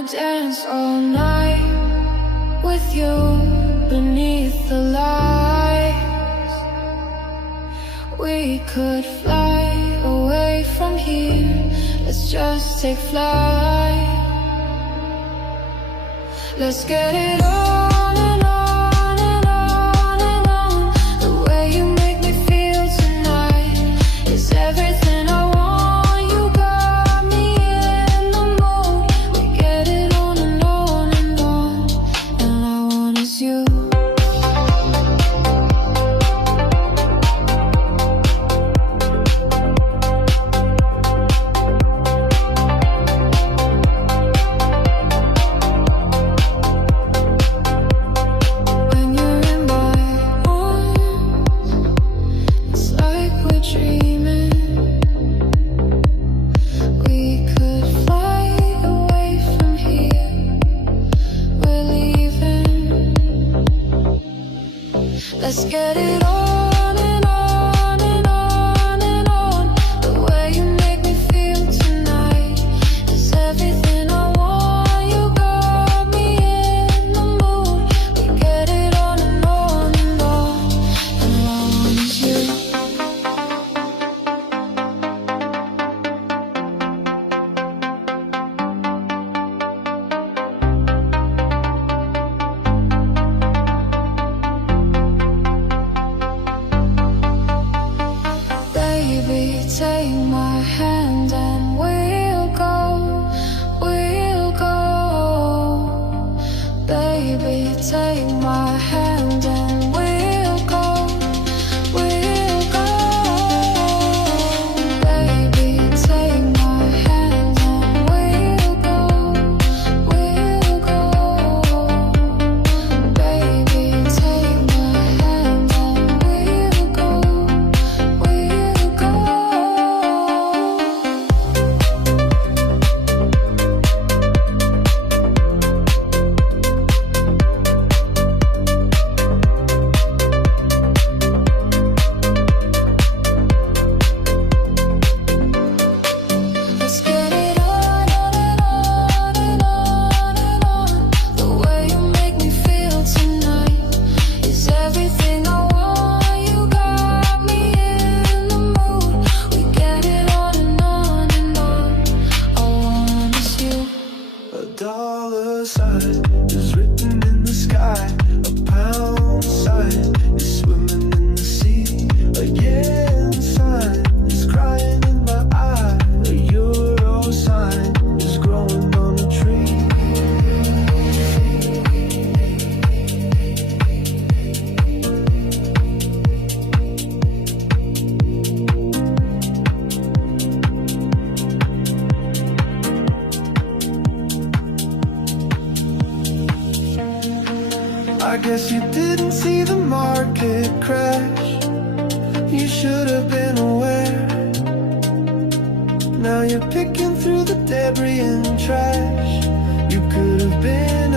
wanna dance all night with you beneath the lights. We could fly away from here. Let's just take flight. Let's get it on and on and on and on. The way you make me feel tonight is everything I want. You got me in the mood. We get it on and on and on, and all I want is you. Let's get it on and on and on and on. The way you make me feel tonight is everything I want. You got me in the mood. We get it on and on and on, and all I want is you. Take my hand and we'll go, we'll go. Baby, take my hand and we'll go, we'll go. Baby, take my hand and we'll go, we'll go. Baby, take my hand and we'll go, we'll go. Let's get it on and on and on and on. The way you make me feel tonight is everything I want. You got me in the mood. We get it on and on and on. All I want is you. A dollar sign is written in the sky. A pound sign is swimming in the sea. A yen sign is crying in my eye. A euro sign is growing on a tree. I guess you didn't see the market crash. You should have been aware. Now you're picking through the debris and trash. You could have been